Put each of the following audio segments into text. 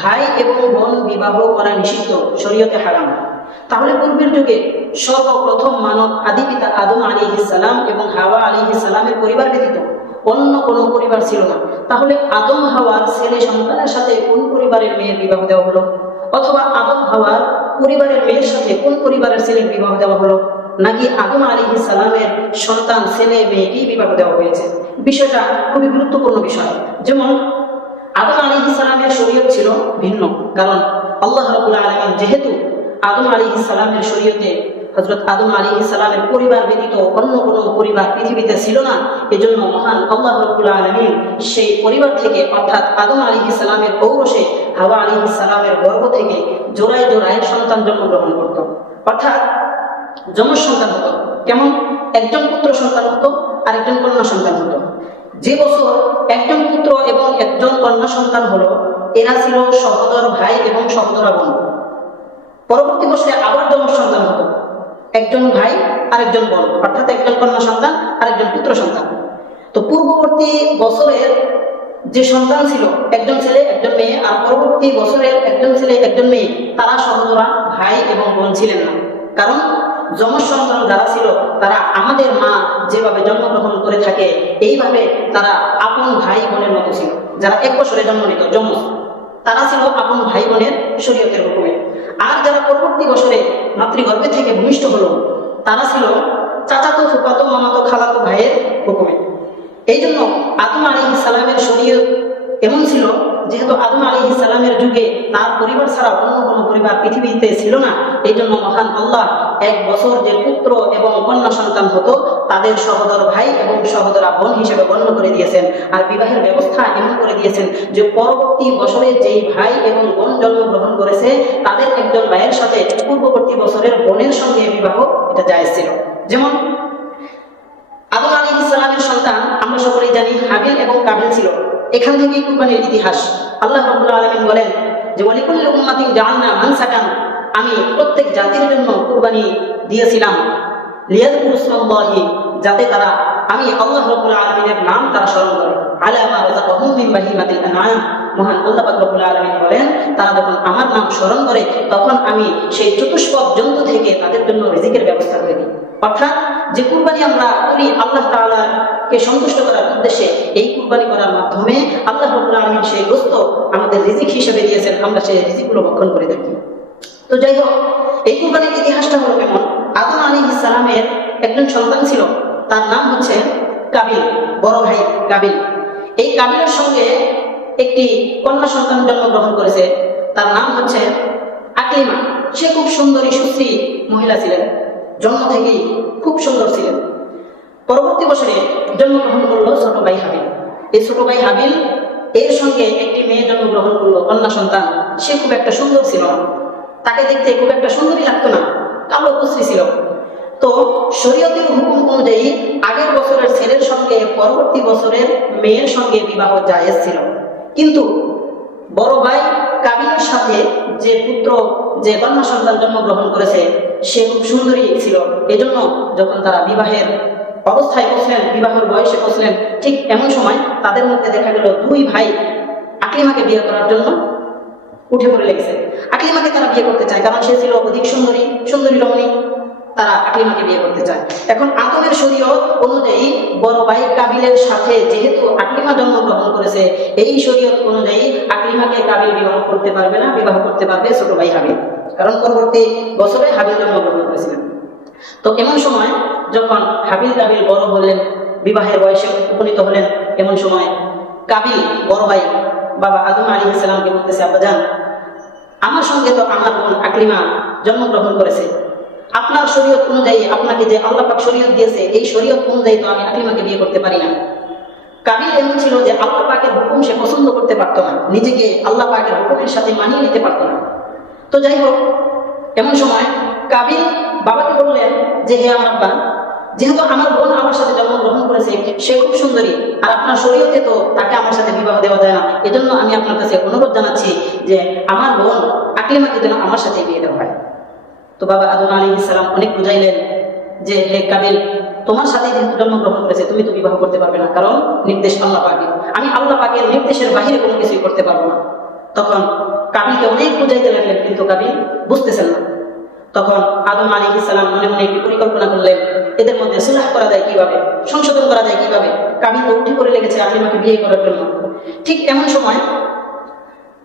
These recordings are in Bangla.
ভাই এবং বোন বিবাহ করা নিষিদ্ধ, শরীয়তে হারাম। তাহলে পূর্বের যুগে সর্বপ্রথম মানব আদি পিতা আদম আলাইহিস সালাম এবং হাওয়া আলাইহিস সালামের পরিবার ব্যতীত অন্য কোনো পরিবার ছিল না। তাহলে আদম হাওয়ার ছেলে সন্তানের সাথে কোন পরিবারের মেয়ের বিবাহ দেওয়া হলো? অথবা আদম হাওয়ার পরিবারের মেয়ের সাথে কোন পরিবারের ছেলের বিবাহ দেওয়া হলো? নাকি আদম আলাইহিস সালামের সন্তান ছেলে মেয়েকেই বিবাহ দেওয়া হয়েছে? বিষয়টা খুবই গুরুত্বপূর্ণ বিষয়। যেমন আদম আলাইহিস সালামের শরীয়ত ছিল ভিন্ন, কারণ আল্লাহ রাব্বুল আলামিন যেহেতু আদম আলাইহিস সালামের শরীয়তে হযরত আদম আলাইহিস সালামের পরিবার ব্যতীত অন্য কোনো পরিবার পৃথিবীতে ছিল না, এজন্য মহান আল্লাহ রাব্বুল আলামিন সেই পরিবার থেকে অর্থাৎ আদম আলাইহিস সালামের ঔরসে হাওয়া আলাইহিস সালামের গর্ভ থেকে জোড়ায় জোড়ায় সন্তান জন্মগ্রহণ করত, অর্থাৎ যমজ সন্তান হতো। কেমন? একজন পুত্র সন্তান হতো আর একজন কন্যা সন্তান হতো। যে বছর একজন পুত্র এবং একজন কন্যা সন্তান হলো, এরা ছিল সহোদর ভাই এবং সহোদরা বোন। পরবর্তী বছরে আবার যমজ সন্তান হতো, একজন ভাই আর একজন বোন, অর্থাৎ একজন কন্যা সন্তান আর একজন পুত্র সন্তান। তো পূর্ববর্তী বছরের যে সন্তান ছিল একজন ছেলে একজন মেয়ে, আর পরবর্তী বছরের একজন ছেলে একজন মেয়ে, তারা সহোদরা ভাই এবং বোন ছিলেন না। কারণ যমজ সন্তান যারা ছিল তারা আমাদের মা যেভাবে জন্মগ্রহণ করে থাকে এইভাবে তারা আপন ভাই বোনের মতো ছিল। যারা এক বছরে জন্ম নিত যমজ, তারা ছিল আপন ভাই বোনের শরীয়তের হুকুমে। আর যারা পরবর্তী বছরে মাতৃগর্ভে থেকে ভূমিষ্ঠ হলো, তারা ছিল চাচাতো ফুফাতো মামাতো খালাতো ভাইয়ের হুকুমে। এই জন্য আদম আলাইহিস সালামের শরীয়ত এমন ছিল, যেহেতু আদম আলাইহিস সালামের যুগে তার পরিবার ছাড়া অন্য কোনো পরিবার পৃথিবীতে ছিল না, এই জন্য মহান আল্লাহ এক বছর যে পুত্র এবং কন্যা সন্তান হতো তাদের সহোদর ভাই এবং সহোদরা বোন হিসেবে গণ্য করে দিয়েছেন। আর বিবাহের ব্যবস্থা এমন করে দিয়েছেন যে পরবর্তী বছরে যেই ভাই এবং বোন জন্মগ্রহণ করেছে তাদের একজন ভাইয়ের সাথে পূর্ববর্তী বছরের বোনের সঙ্গে বিবাহ এটা জায়েজ ছিল। যেমন আদম আলাইহিস সালামের সন্তান আমরা সকলেই জানি হাবিল এবং কাবিল ছিল। এখান থেকেই কুরবানির ইতিহাস। আল্লাহ রাব্বুল আলামিন বলেন যে ওয়ালিকুল্লি উম্মাতিন জাআলনা মানসাকান, আমি প্রত্যেক জাতির জন্য কুরবানি দিয়েছিলাম লিয়াযকুরু ইসমাল্লাহি, যাতে তারা আমি আল্লাহ রাব্বুল আলামিনের নাম তারা স্মরণ করে, আলা মা রাযাকাহুম মিন বাহিমাতিল আনআম। মহান আল্লাহ পাক রব্বুল আলামিন বলেন তারা যখন আমার নাম স্মরণ করে তখন আমি সেই চতুষ্পদ জন্তু থেকে তাদের জন্য রিজিকের ব্যবস্থা করে দিই। অর্থাৎ যে কুরবানি আমরা করি আল্লাহ তাআলাকে সন্তুষ্ট করার উদ্দেশ্যে, এই কুরবানি করার মাধ্যমে আল্লাহ রাব্বুল আলামিন সেই গোশত আমাদের রিজিক হিসেবে দিয়েছেন, আমরা সেই রিজিকগুলো ভক্ষণ করে থাকি। তো যাই হোক, এই কুরবানির ইতিহাসটা হলো কেমন? আদম আলাইহিস সালামের একজন সন্তান ছিল, তার নাম হচ্ছে কাবিল, বড় ভাই কাবিল। এই কাবিলের সঙ্গে একটি কন্যা সন্তান জন্মগ্রহণ করেছে, তার নাম হচ্ছে আকলিমা। সে খুব সুন্দরী সুশ্রী মহিলা ছিলেন, জন্ম থেকেই খুব সুন্দর ছিলেন। পরবর্তী বছরে জন্মগ্রহণ করলো ছোট ভাই হাবিল। এই ছোট ভাই হাবিল এর সঙ্গে একটি মেয়ে জন্মগ্রহণ করলো, কন্যা সন্তান। সে খুব একটা সুন্দর ছিল না, তাকে দেখতে খুব একটা সুন্দরী লাগতো না, কালো কুচরি ছিল। তো শরীয়তের হুকুম অনুযায়ী আগের বছরের ছেলের সঙ্গে পরবর্তী বছরের মেয়ের সঙ্গে বিবাহ জায়েজ ছিল। কিন্তু বড় ভাই কাবিলের সাথে যে পুত্র যে কন্যা সন্তান জন্মগ্রহণ করেছে সে খুব সুন্দরী ছিল। এজন্য যখন তারা বিবাহের অবস্থায় বসলেন, বিবাহের বয়সে বসলেন, ঠিক এমন সময় তাদের মধ্যে দেখা গেল দুই ভাই আকলিমাকে বিয়ে করার জন্য উঠে পড়ে লেগেছে। আকলিমাকে তারা বিয়ে করতে চায়, কারণ সে ছিল অধিক সুন্দরী রমণী। তারা আকলিমাকে বিয়ে করতে চায়। এখন আদমের শরীয়ত অনুযায়ী বড় ভাই কাবিলের সাথে যেহেতু আকলিমা জন্মগ্রহণ করেছে, এই শরীয়ত অনুযায়ী আকলিমাকে কাবিল বিবাহ করতে পারবে না, বিবাহ করতে পারবে ছোট ভাই হাবিল, কারণ পরবর্তী বছরে হাবিল জন্মগ্রহণ করেছিলেন। তো এমন সময় যখন হাবিল কাবিল বড় হলেন, বিবাহের বয়সে উপনীত হলেন, এমন সময় কাবিল বড় ভাই বাবা আদম আলাইহিস সালামকে বলতেছে, আব্বাজান, আমার সঙ্গে তো আমার বোন আকলিমা জন্মগ্রহণ করেছে, আপনার শরীয়ত অনুযায়ী আপনাকে যে আল্লাহ পাক শরীয়ত দিয়েছে এই শরীয়ত অনুযায়ী তো আমি আকলিমাকে বিয়ে করতে পারি না। কাবিল এমন ছিল যে আল্লাহ পাকের হুকুম সে পছন্দ করতে পারতো না, নিজেকে আল্লাহ পাকের হুকুমের সাথে মানিয়ে নিতে পারতো না। তো যাই হোক, এমন সময় কাবিল বাবাকে বললেন যে হে আমার আব্বা, যেহেতু আমার বোন আমার সাথে জন্মগ্রহণ করেছে, সে খুব সুন্দরী, আর আপনার শরীয়তে তো তাকে আমার সাথে বিবাহ দেওয়া যায় না, এজন্য আমি আপনার কাছে অনুরোধ জানাচ্ছি যে আমার বোন আকলিমাকে যেন আমার সাথে বিয়ে দেওয়া হয়। তো বাবা আদম আলাইহিস সালাম অনেক বুঝাইলেন যে হে কাবিল, তোমার সাথে যেহেতু জন্মগ্রহণ করেছে তুমি তো বিবাহ করতে পারবে না, কারণ নির্দেশ আল্লাহ পাকের, আমি আল্লাহ পাকের নির্দেশের বাহিরে কোনো কিছুই করতে পারবো না। তখন অনেক বুঝাইতে লাগলেন, কিন্তু কাবিল বুঝতেছেন না। তখন আদম আলাইহিস সালাম মনে মনে একটি পরিকল্পনা করলেন, এদের মধ্যে সুলহ করা যায় কিভাবে, সংশোধন করা যায় কিভাবে। কাবিল তো উঠে পড়ে লেগেছে আকলিমাকে বিয়ে করার জন্য। ঠিক এমন সময়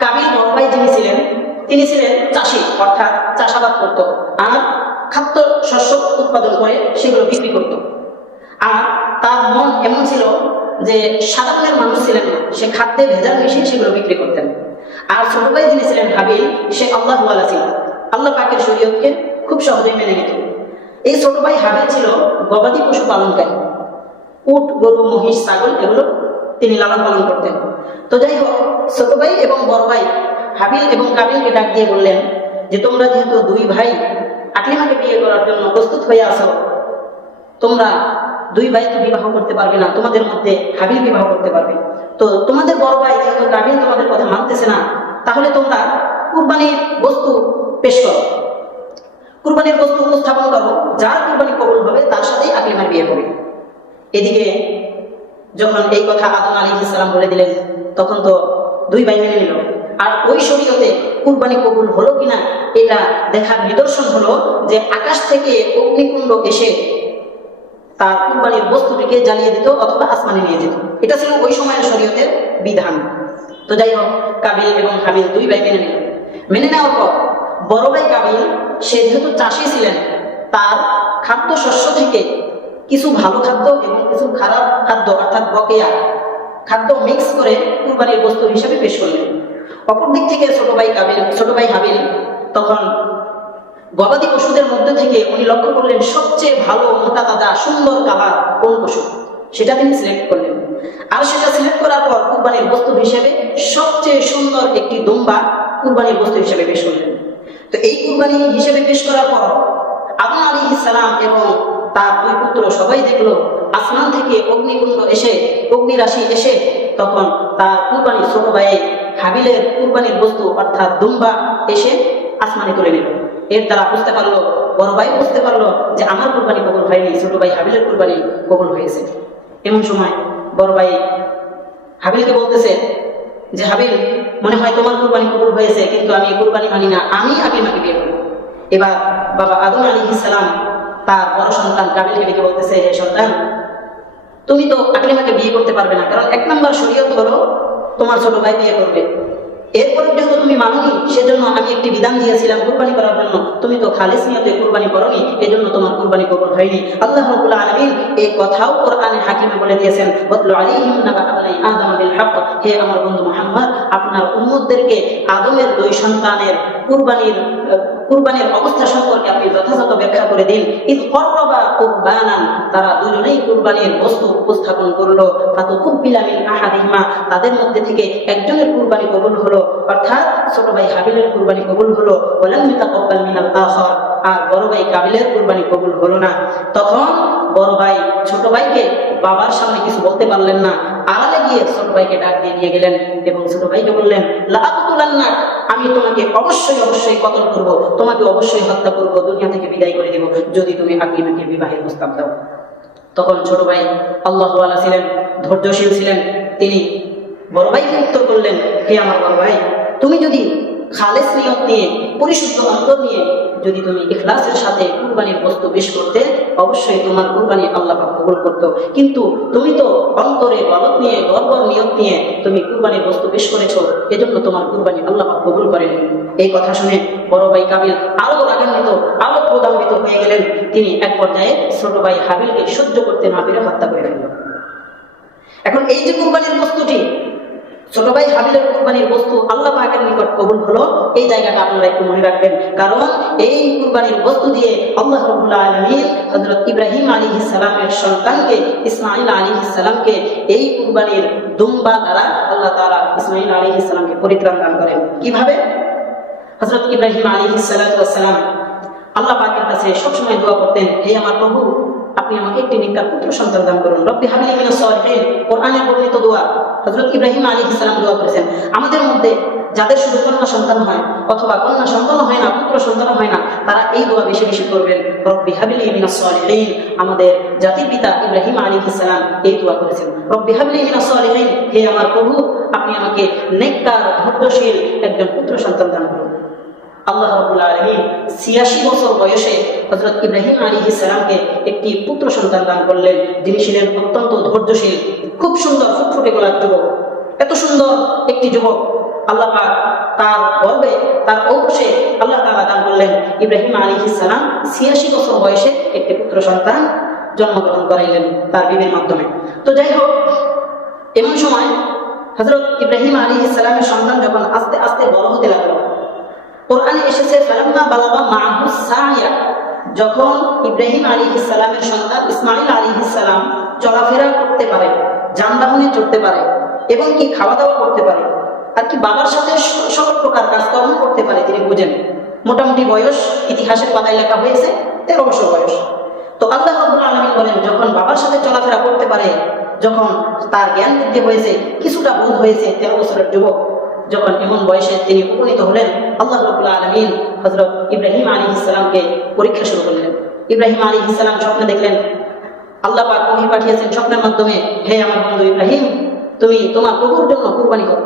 কাবিল বড় ভাই যিনি ছিলেন, তিনি ছিলেন চাষি, অর্থাৎ চাষাবাদ করত আর খাদ্য শস্য উৎপাদন করে সেগুলো বিক্রি করত। আর তার মন এমন ছিল যে সাধারণের মানুষ ছিলেন না, সে খাদ্যে ভেজাল মিশিয়ে সেগুলো বিক্রি করতেন। আর ছোট ভাই যিনি ছিলেন হাবিল, সে আল্লাহওয়ালা ছিল, আল্লাহ পাকের শরীয়তকে খুব সহজেই মেনে নিত। এই ছোট ভাই হাবিল ছিল গবাদি পশু পালনকারী, উট, গরু, মহিষ, ছাগল এগুলো তিনি লালন পালন করতেন। তো যাই হোক, ছোট ভাই এবং বড় ভাই হাবিল এবং কাবিলকে ডাক দিয়ে বললেন যে তোমরা যেহেতু দুই ভাই আকলিমাকে বিয়ে করার জন্য প্রস্তুত হয়ে আসো, তোমরা দুই ভাই তো বিবাহ করতে পারবে না, তোমাদের মধ্যে হাবিল বিবাহ করতে পারবে। তো তোমাদের বড় ভাই যেহেতু কাবিল তোমাদের কথা মানতেছে না, তাহলে তোমরা কুরবানির বস্তু পেশ করো, কুরবানির বস্তু উপস্থাপন করো, যার কুরবানি কবুল হবে তার সাথেই আকলিমার বিয়ে হবে। এদিকে যখন এই কথা আদম আলাইহিস সালাম বলে দিলেন, তখন তো দুই ভাই মেনে নিল। আর ওই শরীয়তে কুরবানি কবুল হলো কিনা এটা দেখার নিদর্শন হলো যে আকাশ থেকে অগ্নিকুণ্ড এসে তার কুরবানির বস্তুটিকে জ্বালিয়ে দিত অথবা আসমানে নিয়ে যেত। এটা ছিল ওই সময়ের শরীয়তের বিধান। তো যাই হোক, কাবিল এবং হাবিল দুই ভাই মেনে নিল। মেনে নেওয়ার পর বড় ভাই কাবিল, সে যেহেতু চাষি ছিলেন, তার খাদ্য শস্য থেকে কিছু ভালো খাদ্য এবং কিছু খারাপ খাদ্য অর্থাৎ বকেয়া খাদ্য মিক্স করে কুরবানির বস্তু হিসেবে পেশ করলেন। অপর দিক থেকে ছোট ভাই হাবিল তখন গবাদি পশুদের মধ্যে থেকে উনি লক্ষ্য করলেন সবচেয়ে ভালো, মোটা তাজা, সুন্দর কালার কোন পশু, সেটা তিনি সিলেক্ট করলেন। আর সেটা সিলেক্ট করার পর কুরবানির বস্তু হিসেবে সবচেয়ে সুন্দর একটি দুম্বা কুরবানির বস্তু হিসেবে পেশ করলেন। তো এই কুরবানি হিসেবে পেশ করার পর আদম আলাইহিস সালাম এবং তার দুই পুত্র সবাই দেখলো আসমান থেকে অগ্নিকুণ্ড এসে, অগ্নিরাশি এসে তখন তার কুরবানি ছোট ভাই হাবিলের কুরবানির বস্তু অর্থাৎ দুম্বা এসে আসমানে তুলে নিল। এর দ্বারা বুঝতে পারলো, বড় ভাই বুঝতে পারলো যে আমার কুরবানি কবুল হয়নি, ছোট ভাই হাবিলের কুরবানি কবুল হয়েছে। এমন সময় বড় ভাই হাবিলকে বলতেছে যে হাবিল, মনে হয় তোমার কুরবানি কবুল হয়েছে, কিন্তু আমি কুরবানি মানি না, আমি আকলিমাকে বিয়ে করব। এবার বাবা আদম আলাইহিস সালাম তার বড় সন্তান কাবিলকে ডেকে বলতেছে, হে সন্তান, তুমি তো আকলিমাকে বিয়ে করতে পারবে না, কারণ এক নম্বর শরীয়ত হলো তোমার ছোট ভাই বিয়ে করবে। এরপরে যেহেতু তুমি মানোনি, সেজন্য আমি একটি বিধান দিয়েছিলাম কুরবানি করার জন্য, তুমি তো খালিস নিয়তে কুরবানি করোনি, এজন্য তোমার কুরবানি কবুল হয়নি। আল্লাহ রাব্বুল আলামিন এই কথাও কোরআনে হাকিমে বলে দিয়েছেন, ওয়াতলু আলাইহিম নাবা আবনাই আদম বিল হক। হে আমার বন্ধু মুহাম্মদ, আপনার উম্মতদেরকে আদমের দুই সন্তানের কুরবানির অবস্থা সম্পর্কে আপনি যথাযথ ব্যাখ্যা করে দিন। ইদ করবা কুরবানান, তারা দুজনেই কুরবানির বস্তু উপস্থাপন করলো। ফাতুকুব্বিলা মিন আহাদিহিমা, তাদের মধ্যে থেকে একজনের কুরবানি কবুল হলো, অর্থাৎ ছোট ভাই হাবিলের কুরবানি কবুল হলো। ওয়ালাম ইয়াতাকাব্বাল মিনাল আখার, আর বড় ভাই কাবিলের কুরবানি কবুল হলো না। তখন বড় ভাই ছোট ভাইকে বাবার সামনে কিছু বলতে পারলেন না, আড়ালে গিয়ে ছোট ভাইকে ডাক দিয়ে নিয়ে গেলেন এবং ছোট ভাইকে বললেন, লা আকতুলান্নাক, আমি তোমাকে অবশ্যই কতল করব, তোমাকে অবশ্যই হত্যা করব, দুনিয়া থেকে বিদায় করে দেব যদি তুমি আকলিমাকে বিবাহের প্রস্তাব দাও। তখন ছোট ভাই আল্লাহওয়ালা ছিলেন, ধৈর্যশীল ছিলেন, তিনি বড় ভাইকে উত্তর করলেন, হে আমার বড় ভাই, তুমি যদি খালেস নিয়ত নিয়ে, পরিশুদ্ধ অন্তর নিয়ে যদি তুমি ইখলাসের সাথে কুরবানির বস্তু পেশ করতে, অবশ্যই তোমার কুরবানি আল্লাহ পাক কবুল করত। কিন্তু তুমি তো অন্তরে গলত নিয়ে, গর্বর নিয়ত নিয়ে তুমি কুরবানির বস্তু পেশ করেছো, এজন্য তোমার কুরবানি আল্লাহ পাক কবুল করেন। এই কথা শুনে বড় ভাই কাবিল আরো রাগান্বিত, আরো ক্রোধান্বিত হয়ে গেলেন। তিনি এক পর্যায়ে ছোট ভাই হাবিলকে সহ্য করতে না পেরে হত্যা করে ফেললেন। এখন এই যে কুরবানির বস্তুটি, ছোট ভাই হাবিলের কুরবানির বস্তু আল্লাহ পাকের নিকট কবুল হলো, এই জায়গাটা আপনারা একটু মনে রাখবেন। কারণ এই কুরবানির বস্তু দিয়ে আল্লাহ রাব্বুল আলামিন হযরত ইব্রাহিম আলাইহিস সালামের সন্তানকে ইসমাঈল আলাইহিস সালামকে এই কুরবানির দুম্বা দ্বারা আল্লাহ তাআলা ইসমাঈল আলাইহিস সালামকে পরিত্রাণ দান করেন। কিভাবে? হযরত ইব্রাহিম আলাইহিস সালাম আল্লাহ পাকের কাছে সবসময় দোয়া করতেন, হে আমার প্রভু, আপনি আমাকে একটি নেককার পুত্র সন্তান দান করুন। রব্বি হাবলি মিনাস সালিহিন, কোরআনে বর্ণিত দোয়া। হযরত ইব্রাহিম আলাইহিস সালাম দোয়া করেছেন। আমাদের মধ্যে যাদের শুধু কন্যা সন্তান হয় অথবা কন্যা সন্তান হয় না, পুত্র সন্তান হয় না, তারা এই দোয়া বেশি বেশি করবেন, রব্বি হাবলি মিনাস সালিহিন। আমাদের জাতির পিতা ইব্রাহিম আলাইহিস সালাম এই দোয়া করেছেন, রব্বি হাবলি মিনাস সালিহিন, হে আমার প্রভু আপনি আমাকে নেককার ধৈর্যশীল একজন পুত্র সন্তান দান করুন। আল্লাহ রাব্বুল আলামিন 86 বছর বয়সে হযরত ইব্রাহিম আলাইহিস সালামকে একটি পুত্র সন্তান দান করলেন, যিনি ছিলেন অত্যন্ত ধৈর্যশীল, খুব সুন্দর ফুটফুটে গলার যুবক। এত সুন্দর একটি যুবক আল্লাহ পাক তার গর্বে, তার ঔরসে আল্লাহ তাআলা দান করলেন। ইব্রাহিম আলাইহিস সালাম 86 বছর বয়সে একটি পুত্র সন্তান জন্মগ্রহণ করাইলেন তার বিবির মাধ্যমে। তো যাই হোক, এমন সময় হযরত ইব্রাহিম আলাইহিস সালামের সন্তান যখন আস্তে আস্তে বড় হতে লাগলো, কোরআনে এসেছে ফালাম্মা বালাগা মাআহু সাইয়া, যখন ইব্রাহিম আলাইহিস সালামের সন্তান ইসমাঈল আলাইহিস সালাম চলাফেরা করতে পারে, যানবাহনে চড়তে পারে এবং কি খাওয়া দাওয়া করতে পারে, আর কি বাবার সাথে সকল প্রকার কাজকর্ম করতে পারে, তিনি বুঝেন। মোটামুটি বয়স ইতিহাসের পাতায় লেখা হয়েছে 13 বছর বয়স। তো আল্লাহ রাব্বুল আলামিন বলেন, যখন বাবার সাথে চলাফেরা করতে পারে, যখন তার জ্ঞান বুদ্ধি হয়েছে, কিছুটা বোধ হয়েছে, 13 বছরের যুবক যখন এমন বয়সে তিনি উপনীত হলেন, আল্লাহ রাব্বুল আলামিন হযরত ইব্রাহিম আলাইহিস সালামকে পরীক্ষা শুরু করলেন। ইব্রাহিম আলাইহিস সালাম স্বপ্নে দেখলেন, আল্লাহ পাক ওহী পাঠিয়েছেন স্বপ্নের মাধ্যমে, হে আমার বন্ধু ইব্রাহিম, তুমি তোমার প্রভুর জন্য কুরবানি করো।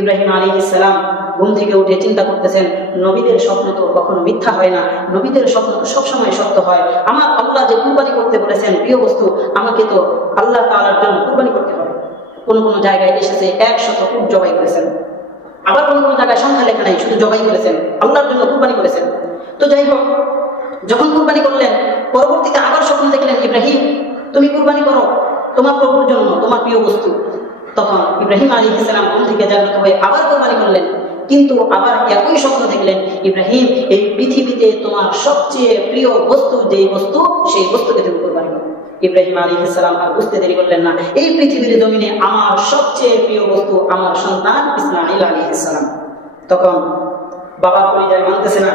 ইব্রাহিম আলাইহিস সালাম ঘুম থেকে উঠে চিন্তা করতেছেন, নবীদের স্বপ্ন তো কখনো মিথ্যা হয় না, নবীদের স্বপ্ন তো সবসময় সত্য হয়। আমার আল্লাহ যে কুরবানি করতে বলেছেন প্রিয় বস্তু, আমাকে তো আল্লাহ তাআলার জন্য কুরবানি করতে হবে। কোন কোন জায়গায় এসেছে 100 উট জবাই করেছেন, আবার কোন কোন জায়গায় সংখ্যা লেখা নাই, শুধু জবাই করেছেন, আল্লাহর জন্য কুরবানি করেছেন। তো যাই হোক, যখন কুরবানি করলেন, পরবর্তীতে আবার স্বপ্ন দেখলেন, ইব্রাহিম তুমি কুরবানি করো তোমার প্রভুর জন্য, তোমার প্রিয় বস্তু। তখন ইব্রাহিম আলাইহিস সালাম ঘুম থেকে জাগ্রত হয়ে আবার কুরবানি করলেন, কিন্তু আবার একই স্বপ্ন দেখলেন, ইব্রাহিম এই পৃথিবীতে তোমার সবচেয়ে প্রিয় বস্তু যেই বস্তু, সেই বস্তুকে তুমি কুরবানি করো। ইব্রাহিম আলাইহিস সালাম আর বুঝতে দেরি করলেন না, এই পৃথিবীর জমিনে আমার সবচেয়ে প্রিয় বস্তু আমার সন্তান ইসমাঈল আলাইহিস সালাম। তখন বাবার পরিচয় মানতেছে না,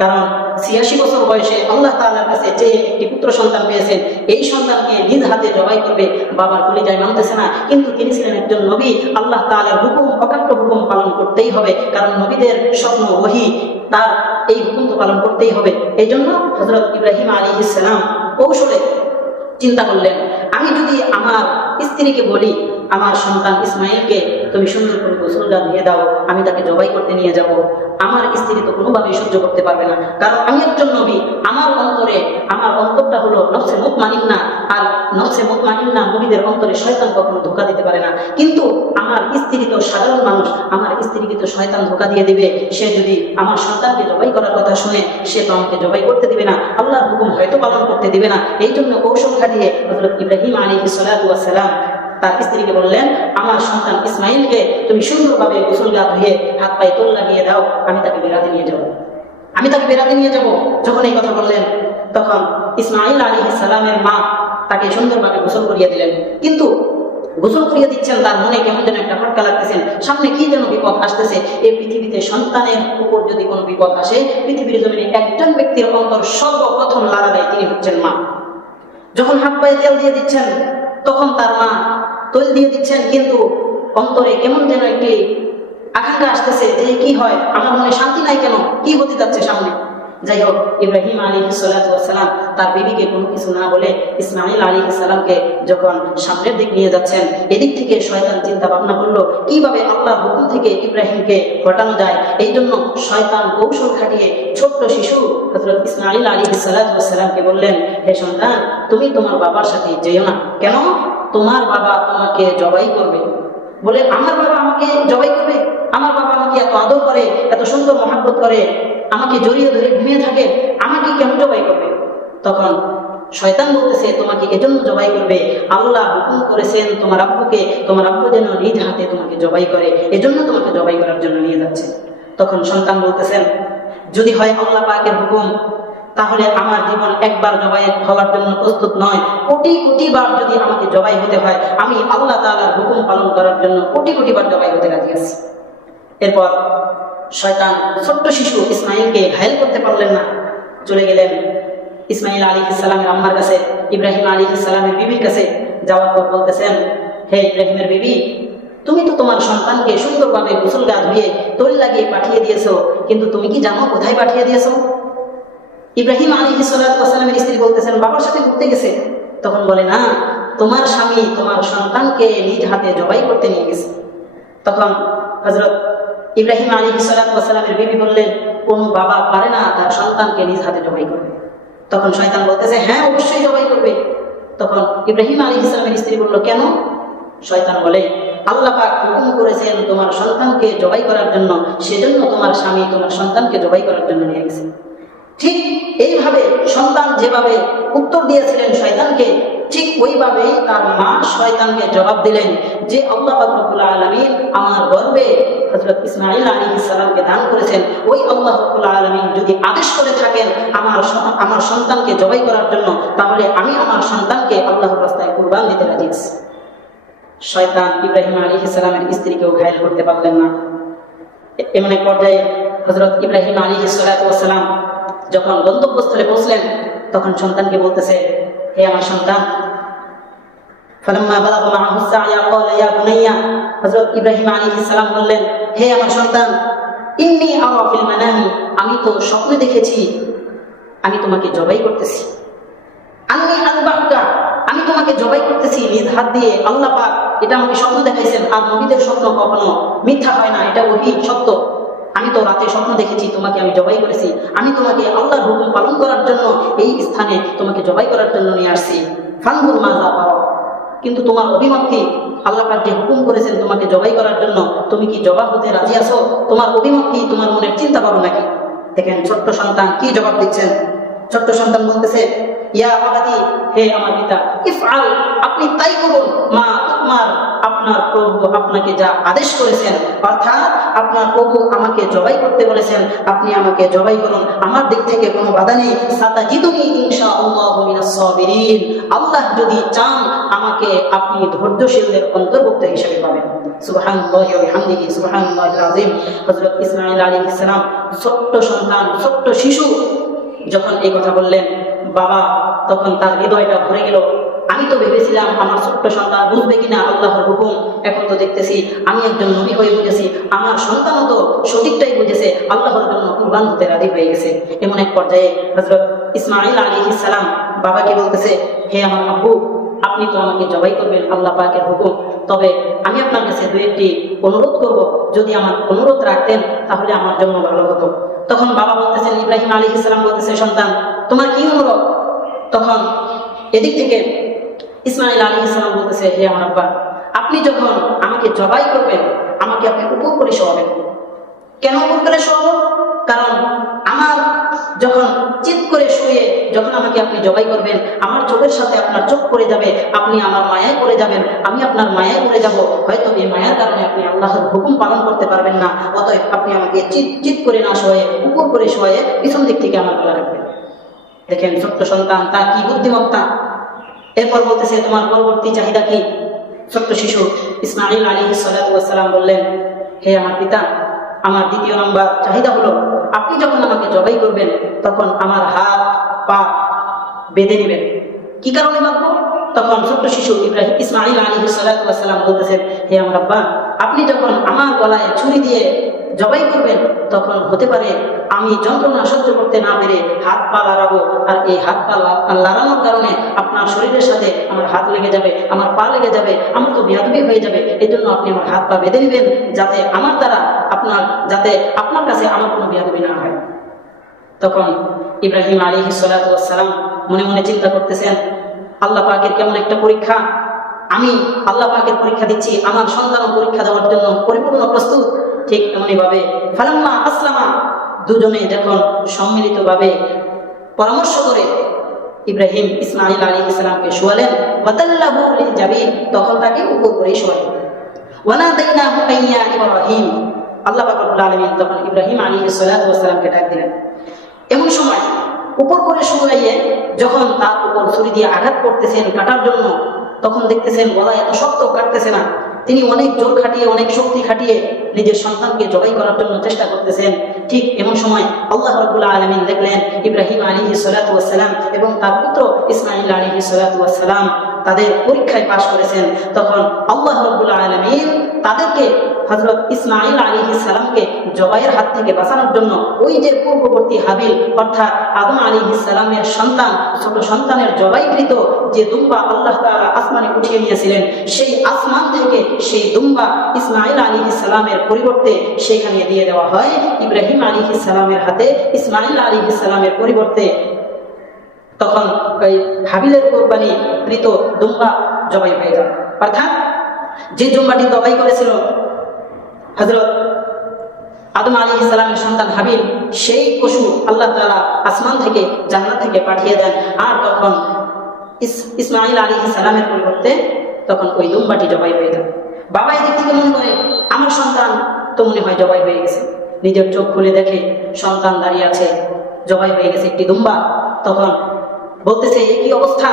কারণ 86 বছর বয়সে আল্লাহ তাআলার কাছে যে একটি পুত্র সন্তান পেয়েছেন, এই সন্তানকে নিজ হাতে জবাই করবে, বাবার পরিচয় মানতেছে না। কিন্তু তিনি ছিলেন একজন নবী, আল্লাহ তাআলার হুকুম, অকাট্য হুকুম পালন করতেই হবে, কারণ নবীদের স্বপ্ন ওহী, তার এই হুকুম তো পালন করতেই হবে। এই জন্য হযরত ইব্রাহিম আলাইহিস সালাম কৌশলে চিন্তা করলেন, আমি যদি আমার স্ত্রীকে বলি, আমার সন্তান ইসমাঈলকে তুমি সুন্দর করে গোসল দিয়ে দাও, আমি তাকে জবাই করতে নিয়ে যাব, আমার স্ত্রী তো কোনোভাবেই সহ্য করতে পারবে না, কারণ আমি একজন নবী, আমার অন্তরটা হলো নফসে মুতমাইন্না, আর নফসে মুতমাইন্না নবীদের অন্তরে শয়তান কখনো ধোঁকা দিতে পারে না। কিন্তু আমার স্ত্রী তো সাধারণ মানুষ, আমার স্ত্রীকে তো শয়তান ধোঁকা দিয়ে দিবে, সে যদি আমার সন্তানকে জবাই করার কথা শুনে, সে তো আমাকে জবাই করতে দিবে না, আল্লাহর হুকুম হয়তো পালন করতে দিবে না। এই জন্য কৌশল খাটিয়ে হযরত ইব্রাহিম আলাইহিস সালাতু ওয়াস সালাম তার স্ত্রীকে বললেন, আমার সন্তান ইসমাঈলকে তুমি সুন্দরভাবে গোসল ধুয়ে হাত পায়ে তোল লাগিয়ে দাও, আমি তাকে বেড়াতে নিয়ে যাব। যখন এই কথা বললেন, তখন ইসমাঈল আলাইহিস সালামের মা তাকে সুন্দরভাবে গোসল করিয়ে দিলেন। কিন্তু গোসল করিয়ে দিচ্ছেন, তার মনে কেমন যেন একটা খটকা লাগতেছেন, সামনে কি যেন বিপদ আসতেছে। এই পৃথিবীতে সন্তানের উপর যদি কোনো বিপদ আসে, পৃথিবীর জমিনে একজন ব্যক্তির অন্তর সর্বপ্রথম লাড়া দেয়, তিনি হচ্ছেন মা। যখন হাত পায়ে তেল দিয়ে দিচ্ছেন, তখন তার মা তেল দিয়ে দিচ্ছেন, কিন্তু অন্তরে কেমন যেন একটি আকাঙ্ক্ষা আসতেছে যে কি হয়, আমার মনে শান্তি নাই কেন, কি হতে যাচ্ছে সামনে। যাই হোক, ইব্রাহিম আলাইহিস সালাতু ওয়াস সালাম তার বিবিকে কোনো কিছু না বলে ইসমাঈল আলাইহিস সালামকে যখন সামনের দিক নিয়ে যাচ্ছেন, এদিক থেকে শয়তান চিন্তা ভাবনা করলো কিভাবে আল্লাহর হুকুম থেকে ইব্রাহিমকে হটানো যায়। এই জন্য শয়তান কৌশল খাটিয়ে ছোট্ট শিশু হযরত ইসমাঈল আলাইহিস সালাতু ওয়াস সালামকে বললেন, হে সন্তান, তুমি তোমার বাবার সাথে যেও না। কেন? তোমার বাবা তোমাকে জবাই করবে। বলে, আমার বাবা আমাকে জবাই করবে? আমার বাবা আমাকে এত আদর করে, এত সুন্দর মহব্বত করে, আমাকে জড়িয়ে ধরে ঘুমিয়ে থাকে, আমাকে কেন জবাই করবে? তখন শয়তান বলতেছে, তোমাকে এজন্য জবাই করবে, আল্লাহ হুকুম করেছেন তোমার আব্বু যেন নিজ হাতে তোমাকে জবাই করে, এজন্য তোমাকে জবাই করার জন্য নিয়ে যাচ্ছে। তখন সন্তান বলতেছেন, যদি হয় আল্লাহ পাকের হুকুম, তাহলে আমার জীবন একবার জবাই হওয়ার জন্য প্রস্তুত নয়, কোটি কোটি বার যদি আমাকে জবাই হতে হয়, আমি আল্লাহ তাআলার হুকুম পালন করার জন্য কোটি কোটি বার জবাই হতে রাজি আছি। এরপর শয়তান ছোট্ট শিশু ইসমাঈলকে ঘায়েল করতে পারলেন না, চলে গেলেন ইসমাঈল আলাইহিস সালামের আম্মার কাছে, ইব্রাহিম আলাইহিস সালামের বিবির কাছে। যাওয়ার পর বলতেছেন, হে ইব্রাহিমের বিবি, তুমি তো তোমার সন্তানকে সুন্দরভাবে গোসল গা ধুয়ে তৈল লাগিয়ে পাঠিয়ে দিয়েছো, কিন্তু তুমি কি জানো কোথায় পাঠিয়ে দিয়েছো? ইব্রাহিম আলাইহিস সালাতু ওয়াস সালামের স্ত্রী বলতেছেন বাবার সাথে ঘুরতে গেছে। তখন বলে না, তোমার স্বামী তোমার সন্তানকে নিজ হাতে জবাই করতে নিয়ে গেছে। তখন হযরত ইব্রাহিম আলাইহিস সালাতু ওয়াস সালামের বিবি বললেন, কোন বাবা পারে না তার সন্তানকে নিজ হাতে জবাই করবে? তখন শয়তান বলতেছে হ্যাঁ, অবশ্যই জবাই করবে। তখন ইব্রাহিম আলাইহিস সালামের স্ত্রী বলল কেন? শয়তান বলে, আল্লাহ পাক হুকুম করেছেন তোমার সন্তানকে জবাই করার জন্য, সেজন্য তোমার স্বামী তোমার সন্তানকে জবাই করার জন্য নিয়ে গেছে। ঠিক এইভাবে সন্তান যেভাবে উত্তর দিয়েছিলেন শয়তানকে, ঠিক ওইভাবেই তার মা শয়তানকে জবাব দিলেন যে আল্লাহ পাক রব্বুল আলামিন আমার গর্ভে হযরত ইসমাঈল আলাইহিস সালামকে দান করেছেন, ওই আল্লাহ রব্বুল আলামিন যদি আদেশ করে থাকেন আমার সন্তানকে জবাই করার জন্য, তাহলে আমি আমার সন্তানকে আল্লাহর রাস্তায় কুরবান দিতে রাজি আছি। শয়তান ইব্রাহিম আলাইহিস সালামের স্ত্রীকেও ঘায়েল করতে পারলেন না। এমন এক পর্যায়ে হযরত ইব্রাহিম আলাইহিস সালাতু ওয়াস সালাম যখন গন্তব্যস্থলে পৌঁছলেন, তখন সন্তানকে বলতেছে, হে আমার সন্তান, ফালাম্মা বালাগা মাআহু সা'য়া ক্বালা ইয়া বুনাইয়া, হযরত ইব্রাহিম আলাইহিস সালাম বললেন, হে আমার সন্তান, ইন্নী আরা ফিল মানামি, আমি তো স্বপ্নে দেখেছি আমি তোমাকে জবাই করতেছি। আন্নী আযবাহুকা, আমি তোমাকে জবাই করতেছি নিজ হাত দিয়ে। আল্লাহ পাক এটা আমাকে স্বপ্ন দেখাইছেন, আর নবীদের স্বপ্ন কখনো মিথ্যা হয় না, এটা ওহী সত্য। আমি তো রাতে স্বপ্ন দেখেছি তোমাকে আমি জবাই করেছি, আমি তোমাকে আল্লাহর হুকুম পালন করার জন্য এই স্থানে তোমাকে জবাই করার জন্য নিয়ে আসছি। ফানজুর মাযা তারা, কিন্তু তোমার অভিমত কি? আল্লাহ পাক যে হুকুম করেছেন তোমাকে জবাই করার জন্য, তুমি কি জবাব হতে রাজি আছো? তোমার অভিমত কি? তোমার মনের চিন্তা ভাবনা নাকি? দেখেন ছোট্ট সন্তান কি জবাব দিচ্ছেন। ছোট্ট সন্তান বলতেছে, ইয়া আবাদি, হে আমার পিতা, ইফআল, আপনি তাই করুন, মা তুমার, আপনার প্রভু আপনাকে যা আদেশ করেছেন, অর্থাৎ আপনার প্রভু আমাকে জবাই করতে বলেছেন, আপনি আমাকে জবাই করুন, আমার দিক থেকে কোনো বাধা নেই। সাতাজিদুনি ইনশাআল্লাহু মিনাস সাবিরিন, আল্লাহ যদি চান আমাকে আপনি ধৈর্যশীলদের অন্তর্ভুক্ত হিসেবে পাবেন। সুবহানাল্লাহি ওয়া বিহামদিহি সুবহানাল্লাহিল আযীম। হযরত ইসমাঈল আলাইহিস সালাম ছোট্ট সন্তান, ছোট্ট শিশু যখন এই কথা বললেন, বাবা তখন তার হৃদয়টা ভরে গেল। আমি তো ভেবেছিলাম আমার ছোট্ট সন্তান বুঝবে কিনা আল্লাহর হুকুম, এখন তো দেখতেছি আমি একজন নবী হয়ে বুঝেছি, আমার সন্তানও তো সঠিকটাই বুঝেছে, আল্লাহর জন্য কুরবান হতে রাজি হয়ে গেছে। এমন এক পর্যায়ে হযরত ইসমাঈল আলাইহিস সালাম বাবাকে বলতেছে, হে আমার আব্বু, আপনি তো আমাকে জবাই করবেন, আল্লাহ পাকের হুকুম, তবে আমি আপনার কাছে দু একটি অনুরোধ করব, যদি আমার অনুরোধ রাখতেন তাহলে আমার জন্য ভালো হতো। তখন বাবা বলতেছেন, ইব্রাহিম আলাইহিস সালাম বলতেছে, সন্তান তোমার কি অনুরোধ? তখন এদিক থেকে ইসমাঈল আলাইহিস সালাম বলতেছে, হে আমার আব্বা, আপনি যখন আমাকে জবাই করবেন, আমাকে আপনি উপর করে শোয়াবেন। কেন উপর করে শোয়াবো? কারণ আমার যখন চিৎ করে শুয়ে যখন আমাকে আপনি জবাই করবেন, আমার চোখের সাথে আপনার চোখ পড়ে যাবে, আপনি আমার মায়ায় পড়ে যাবেন, আমি আপনার মায়ায় পড়ে যাব। হয়তো এই মায়ার কারণে আপনি আল্লাহর হুকুম পালন করতে পারবেন না, অতএব আপনি আমাকে চিৎ করে না শোয়ে উপর করে শোয়ে পিছন দিক থেকে আমার গলা রাখবেন। দেখেন ছোট্ট সন্তান, তার কি বুদ্ধিমত্তা। এরপর বলতেছে, তোমার পরবর্তী চাহিদা কি? ছোট্ট শিশু ইসমাঈল আলাইহিস সালাতু ওয়াস সালাম বললেন, হে আমার পিতা, আমার দ্বিতীয় নম্বর চাহিদা হলো, আপনি যখন আমাকে জবাই করবেন তখন আমার হাত পা বেঁধে নেবেন। কি কারণে বাঁধবো? তখন ছোট্ট শিশু ইসমাঈল আলাইহিস সালাতু ওয়াস সালাম বলতেছেন, হে আমার আব্বা, আপনি যখন আমার গলায় ছুরি দিয়ে জবাই করবেন তখন হতে পারে আমি যন্ত্রণা সহ্য করতে না পেরে হাত পা লড়াবো, আর এই হাত পা লড়ানোর কারণে আপনার শরীরের সাথে আমার হাত লেগে যাবে, আমার পা লেগে যাবে, আমার তো বেয়াদবি হয়ে যাবে। এই জন্য আপনি আমার হাত পা বেঁধে নেবেন, যাতে আমার দ্বারা আপনার কাছে আমার কোনো বেয়াদবি না হয়। তখন ইব্রাহিম আলাইহিস সালাতু ওয়াস সালাম মনে মনে চিন্তা করতেছেন, আল্লাহ পাকের কেমন একটা পরীক্ষা, আমি আল্লাহ পাকের পরীক্ষা দিচ্ছি, আমার সন্তানও পরীক্ষা দেওয়ার জন্য পরিপূর্ণ প্রস্তুত। ঠিক এমনই ভাবে ফালাম্মা আসলামা, দুজনে যখন সম্মিলিতভাবে পরামর্শ করে ইব্রাহিম ইসমাঈল আলাইহিস সালামকে শোয়ালেন, ওয়াতাল্লাহু লিল জাবিন, তখন তাকে উপর করে শোয়ালেন। ওয়ানাদাইনাহু আইয়া ইব্রাহিম, আল্লাহ পাক রব্বুল আলামিন তখন ইব্রাহিম আলাইহিস সালাতু ওয়াস সালামকে ডাক দিলেন। এমন সময় উপর করে শুয়াইয়ে যখন তার উপর ছুরি দিয়ে আঘাত করতেছেন কাটার জন্য, তখন দেখতেছেন গলা এত শক্ত কাটতেছে না, তিনি অনেক জোর খাটিয়ে অনেক শক্তি খাটিয়ে নিজের সন্তানকে জবাই করার জন্য চেষ্টা করতেছেন। ঠিক এমন সময় আল্লাহ রাব্বুল আলামিন দেখলেন ইব্রাহিম আলাইহিস সালাতু ওয়াস সালাম এবং তার পুত্র ইসমাঈল আলাইহিস সালাতু ওয়াস সালাম তাদের পরীক্ষায় পাশ করেছেন। তখন আল্লাহ রাব্বুল আলামিন তাদেরকে হযরত ইসমাঈল আলাইহিস সালামকে জবাইয়ের হাত থেকে বাঁচানোর জন্য ওই যে পূর্ববর্তী হাবিল অর্থাৎ আদম আলাইহিস সালামের সন্তান, ছোট সন্তানের জবাইকৃত যে দুম্বা আল্লাহ তাআলা আসমানে উঠিয়ে নিয়েছিলেন, সেই আসমান থেকে সেই দুম্বা ইসমাঈল আলাইহিস সালামের পরিবর্তে সেখানে দিয়ে দেওয়া হয় ইব্রাহিম আলাইহিস সালামের হাতে। ইসমাঈল আলাইহিস সালামের পরিবর্তে তখন ওই হাবিলের কোরবানি কৃত দুম্বা জবাই হয়ে যায়। অর্থাৎ যে দুম্বাটি জবাই করেছিল হযরত আদম আলাইহিস সালামের সন্তান হাবিল, সেই পশু আল্লাহ তাআলা আসমান থেকে জান্নাত থেকে পাঠিয়ে দেন। আর তখন ইসমাঈল আলাইহিস সালামের পরিবর্তে তখন ওই দুম্বাটি জবাই হয়ে যায়। বাবা এদিক থেকে মনে করে আমার সন্তান তো মনে হয় জবাই হয়ে গেছে, নিজের চোখ খুলে দেখে সন্তান দাঁড়িয়ে আছে, জবাই হয়ে গেছে একটি দুম্বা। তখন বলতেছে এই কি অবস্থা,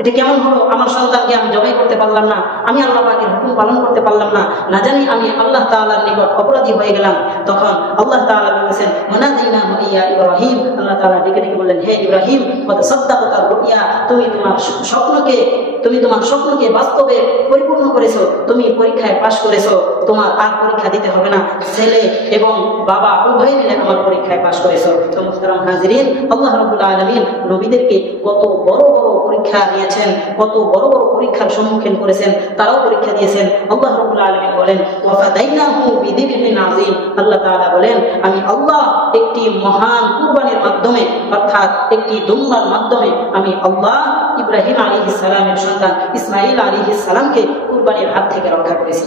এটা কেমন হলো, আমার সন্তানকে আমি জবাই করতে পারলাম না, আমি আল্লাহ পাকের হুকুম পালন করতে পারলাম না, না জানি আমি আল্লাহ তাআলার নিকট অপরাধী হয়ে গেলাম। তখন আল্লাহ তাআলা বলেছেন ওয়ানাদাইনাহু ইয়া ইব্রাহিম, আল্লাহ তাআলা ডেকে ডেকে বললেন হে ইব্রাহিম কদ সাদ্দাকতা রুইয়া, তুমি তোমার স্বপ্নকে বাস্তবে পরিপূর্ণ করেছো, তুমি পরীক্ষায় পাশ করেছো, তোমার আর পরীক্ষা দিতে হবে না, ছেলে এবং বাবা উভয় মিলে আমার পরীক্ষায় পাশ করেছো। তো মুহতারাম হাজিরিন, আল্লাহ রাব্বুল আলামিন নবীদেরকে কত বড় বড় পরীক্ষা নিয়েছেন, কত বড় বড় পরীক্ষার সম্মুখীন করেছেন, তারাও পরীক্ষা দিয়েছেন। আল্লাহ রাব্বুল আলামিন বলেন ওয়াফাদাইনাহু বিযিবহিন আযীম, আল্লাহ তাআলা বলেন আমি আল্লাহ একটি মহান কুরবানির মাধ্যমে অর্থাৎ একটি দুম্বার মাধ্যমে আমি আল্লাহ ইব্রাহিম আলাইহিস সালামের সন্তান ইসমাঈল আলাইহিস সালামকে কুরবানির হাত থেকে রক্ষা করেছি।